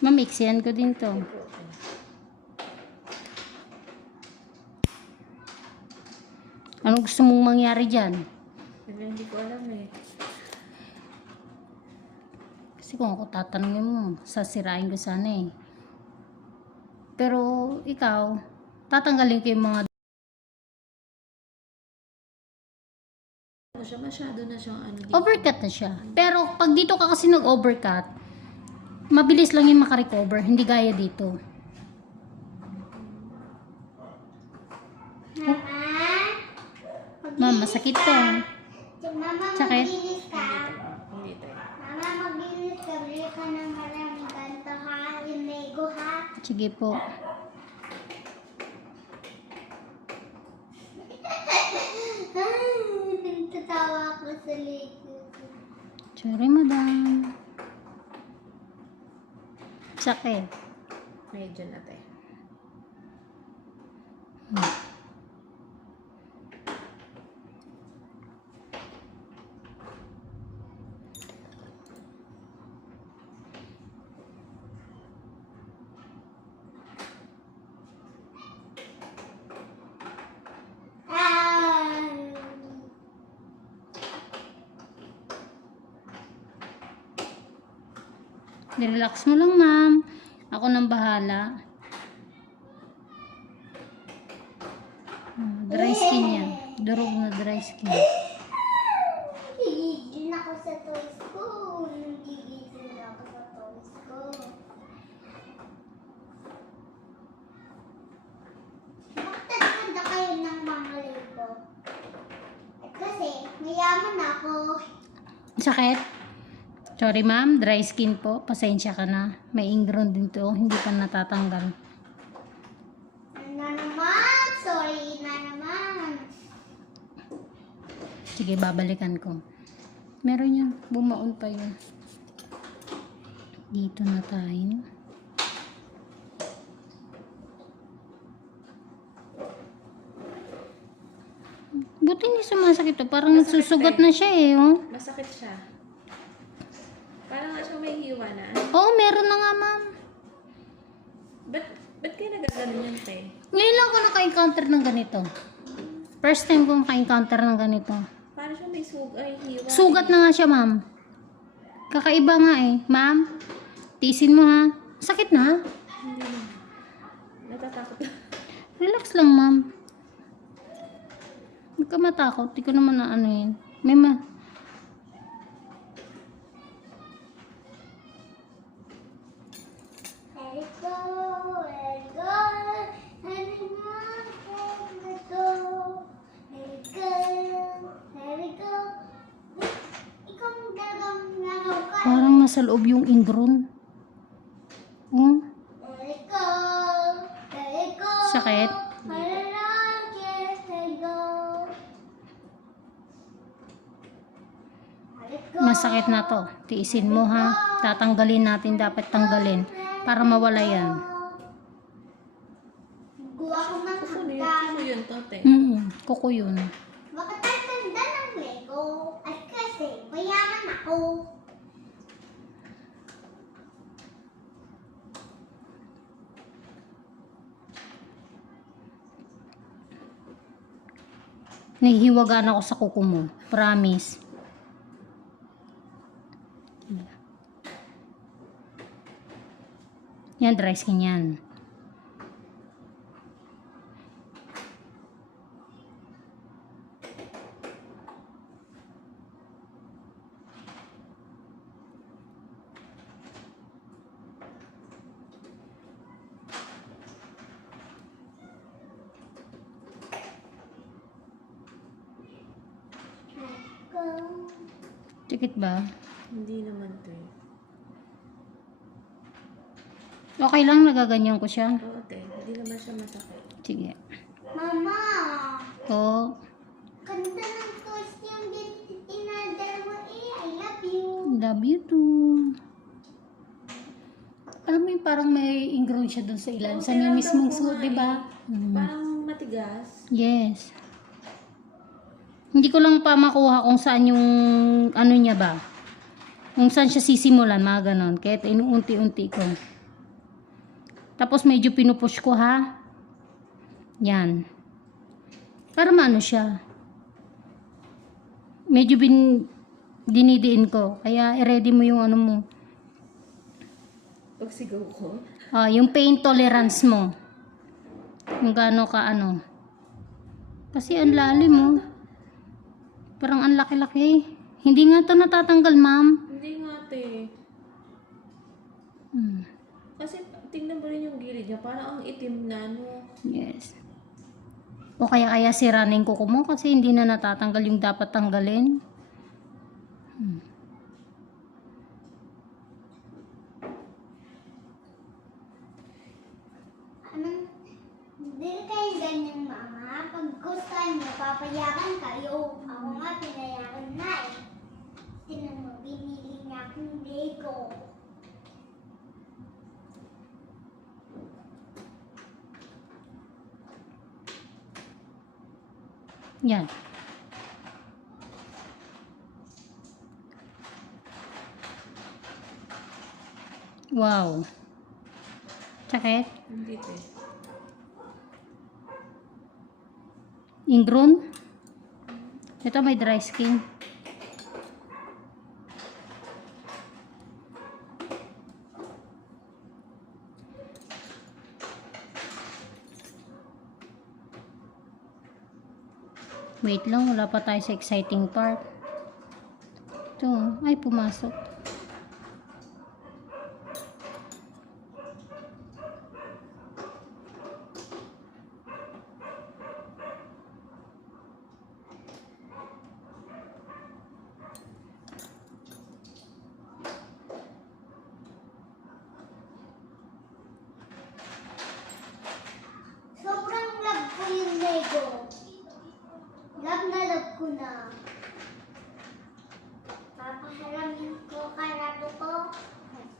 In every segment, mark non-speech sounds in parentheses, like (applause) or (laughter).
Mamixian ko din to. Anong gusto mong mangyari dyan? Hindi ko alam eh. Kasi kung ako tatanungin mo, sasirain ko sana eh. Pero ikaw, tatanggalin ko yung mga siya, masyado na siyang ano overcut na siya. Pero pag dito ka kasi nag-overcut, mabilis lang yung makarecover, hindi gaya dito. Ma'am, masakit to. Mama, Sakit? ka. Hindi tayo. Mama, maglinis ka. Bili ka ng maraming ganito ha. Yung Lego ha. Sige po. (laughs) Tatawa ako sa Lego. Sorry, madam. Sakit. Medyo na tayo. Relax mo lang, ma'am. Ako nang bahala. Ah, Dry skin yan. Durog na dry skin. Gigigil ako sa toys ko. Gigigil ako sa toys ko. Bakit nagkanda kayo ng mga Lego? Eh, Kasi, mayaman ako. Sakit? Sorry, ma'am. Dry skin po. Pasensya ka na. May ingrown din to. Hindi pa natatanggal. Na naman? Sorry na naman. Sige, babalikan ko. Meron yan. Bumaon pa yun. Dito na tayo. Buti hindi sumasakit to. Parang nagsusugat na siya eh. Oh. Masakit siya. Parang nga siyang may hiwa na. Oo, meron na nga ma'am. Ba't, ba't kayo nagaganon yan, te? Ngayon lang ako naka-encounter ng ganito. First time ko naka-encounter ng ganito. Parang siya may sug ay, hiwa. Sugat na nga siya ma'am. Kakaiba nga eh. Ma'am, tisin mo ha. Sakit na. Hindi na. Natatakot na. (laughs) Relax lang ma'am. Huwag ka matakot. Di ko naman na ano yun. May ma... nasa loob yung ingrown. Hmm? Sakit? Masakit na to. Tiisin mo ha. Tatanggalin natin. Dapat tanggalin. Para mawala yan. Gawa ko ng hagdan. kuko yun Kuko yun. Bakit ang ganda ng Lego? At kasi, mayaman ako. Nahihiwagaan ako sa kuko mo. Promise. Yan, dry skin yan. Tikit ba? Hindi naman, te. Okay lang, nagaganyan ko siya. Oo, te. Hindi naman siya masakit. Sige. Mama, Oh, ganda ng toys yung inadala mo eh. I love you. love you too. Alam mo yung parang may ingrown siya dun sa ilan. Sa may mismong suot, di ba? Mm. Parang matigas. Yes. Hindi ko lang pa makuha kung saan yung ano niya ba. Kung saan siya sisimulan, mga ganon. Kahit inuunti-unti ko. Tapos medyo pinupush ko ha. Yan. Para maano siya. Medyo bin dinidiin ko. Kaya i-ready mo yung ano mo. Pag sigaw ko. Ah, yung pain tolerance mo. Kung gaano ka ano. Kasi ang lalim mo. Parang ang laki-laki. Hindi nga to natatanggal, ma'am. Hindi nga, te. Hmm. Kasi tingnan mo rin yung gilid niya. Parang ang itim na, no? Yes. O kaya kaya sira na yung kuko mo kasi hindi na natatanggal yung dapat tanggalin. Hmm. Anong, hindi kayo ganyan, mama. Pag gusto niyo, papayagan kayo. Ako nga, pinayagan na eh. Tinan mo, binili niya akong Lego. Yan. Wow. Sakit? Hindi, te. Ingrown? Ito may dry skin. Wait lang, wala pa tayo sa exciting part. Ito, ay pumasok. Sobrang love ko yung Lego. Love na love ko na. Papahalamin ko karado ko.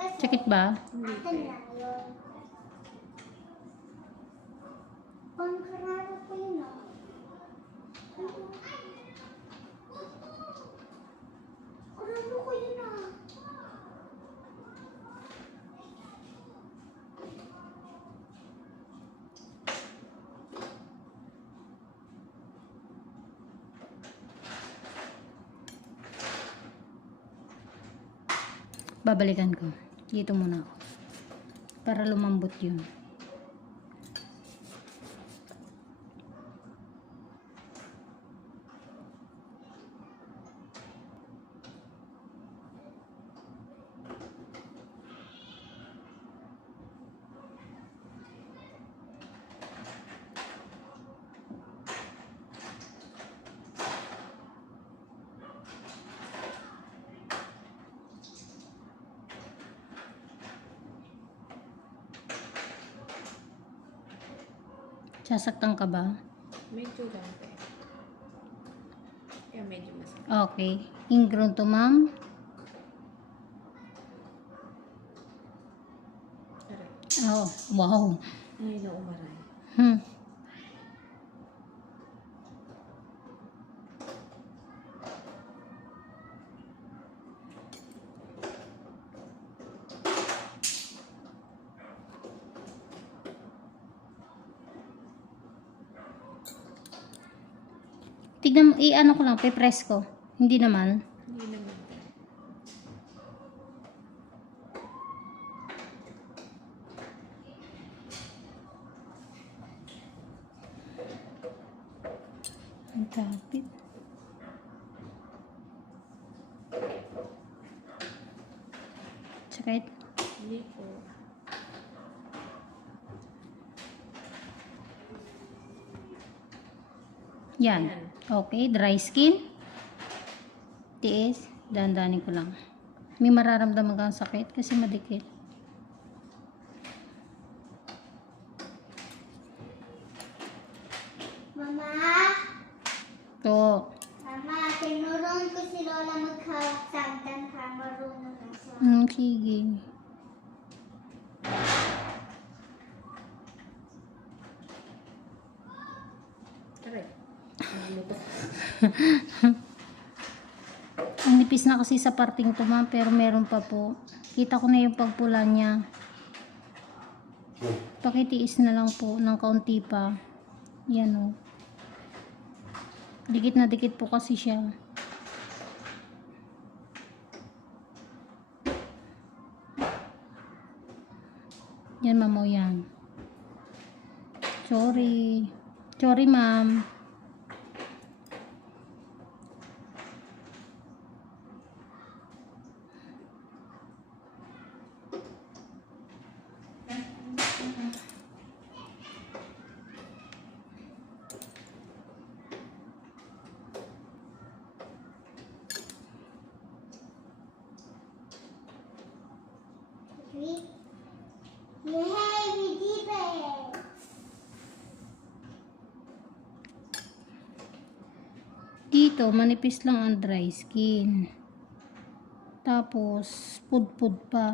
Kasi Sakit ba? akin lang yun. Pang karado ko yun ah. Karado ko yun. Babalikan ko. Dito muna. Para lumambot yun. Sasaktan ka ba? Medyo lang, te. Kaya medyo masakit. Okay. Ingrown to, ma'am. Oh, wow. Ay, naumaray. Hmm. Tignan mo, i-ano ko lang, pe-press ko. Hindi naman. Hindi naman, te. Ang tapit. Sakit. Hindi po. Yan. Okay, dry skin. Tiis. Dandanin ko lang. May mararamdaman kang sakit kasi madikit. Mama, To. Mama, tinuruan ko si Lola maghawak sa hagdan para marunong na siya. Hmm, sige. Aray. Ano to? Ang nipis na kasi sa parting to ma'am, pero meron pa po. Kita ko na yung pagpula niya. Pakitiis na lang po ng kaunti pa. Yan o. Dikit na dikit po kasi siya. Yan, ma'am. o, yan. Sorry. Sorry, ma'am. Dito, manipis lang ang dry skin. Tapos, pudpud pa.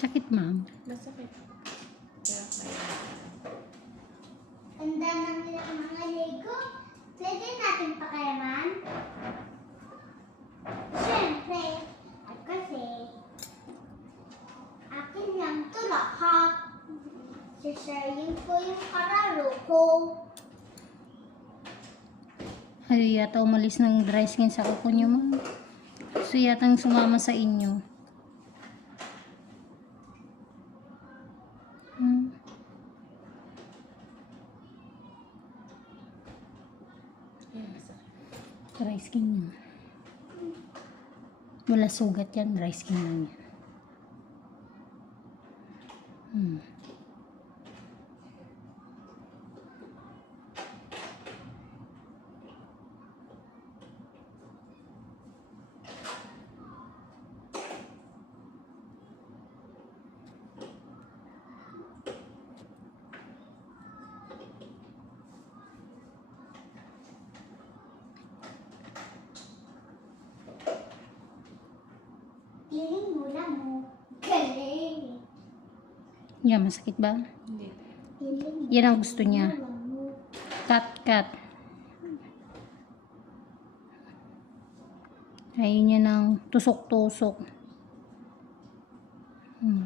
Sakit, ma'am. Masakit. Kaya. Ganda ng ilang mga Lego. Pwede natin pakalaman? Siyempre. At kasi, akin lang ito lahat. Sisharing ko yung kararo ko. Ay, yata umalis ng dry skin sa kuko niyo, ma'am. So, yatang sumama sa inyo. Hmm. Yan, masakit. Dry skin niya. Wala sugat yan, dry skin lang yan. Hmm. Piling muna mo. Galing. Yan, masakit ba? Hindi. Yan ang gusto niya. Cut, cut. Ayaw niya ng tusok-tusok. Hmm.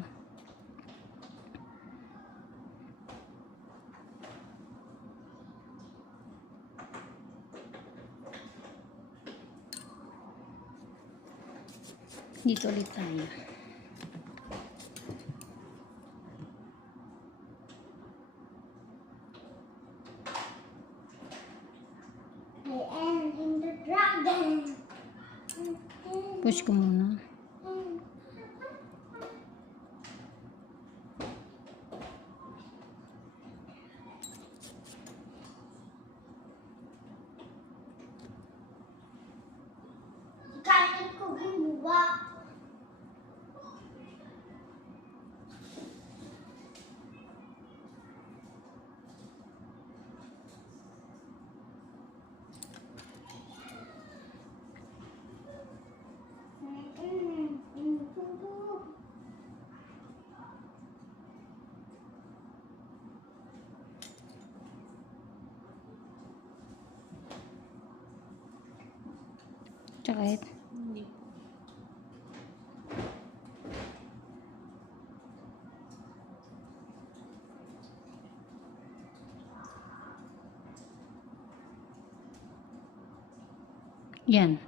Dito ulit tayo. I am in the dragon. Push ko muna. Kahit ko gumawa. Ito. Hindi. Yan.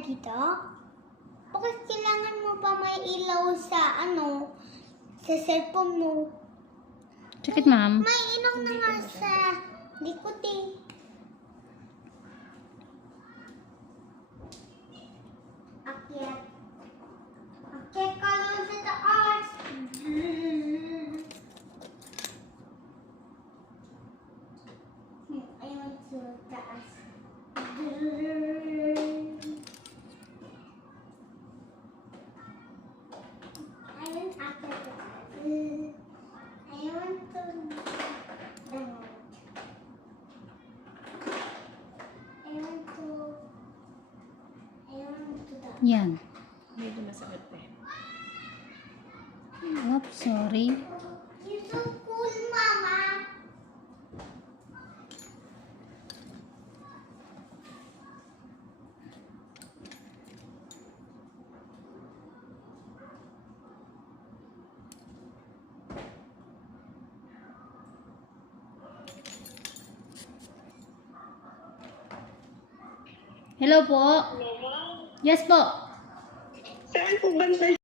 Na dito? Bakit kailangan mo pa may ilaw sa ano? Sa cellphone mo? Sakit, ma'am. May ilaw na nga sa likod eh. Akyat. Akyat ka lang sa taas. Ayun sa taas. Ka. Ayun to. Ayun to. Ayun to. Yan. Medyo masakit eh. Oops, sorry. You're so cool, Mama. Hello po. Yes po. Saan po banda?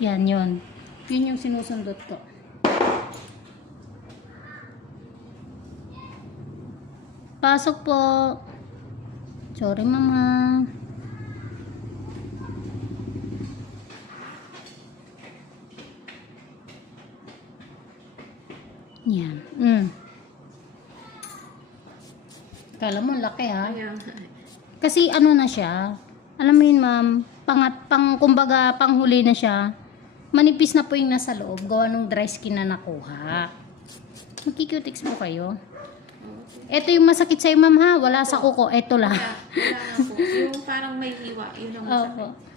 Yan, yun. Yun yung sinusundot ko. Pasok po. Sorry, mama. Yan. Mm. Kala mo, laki ha. Kasi ano na siya, alam mo yun ma'am, pangat, pang, kumbaga, panghuli na siya. Manipis na po yung nasa loob, gawa ng dry skin na nakuha. Magkikutix po kayo. Ito yung masakit sa'yo ma'am ha, wala sa kuko, ito lang. wala, wala po. Yung parang may hiwa, yun ang masakit. Opo.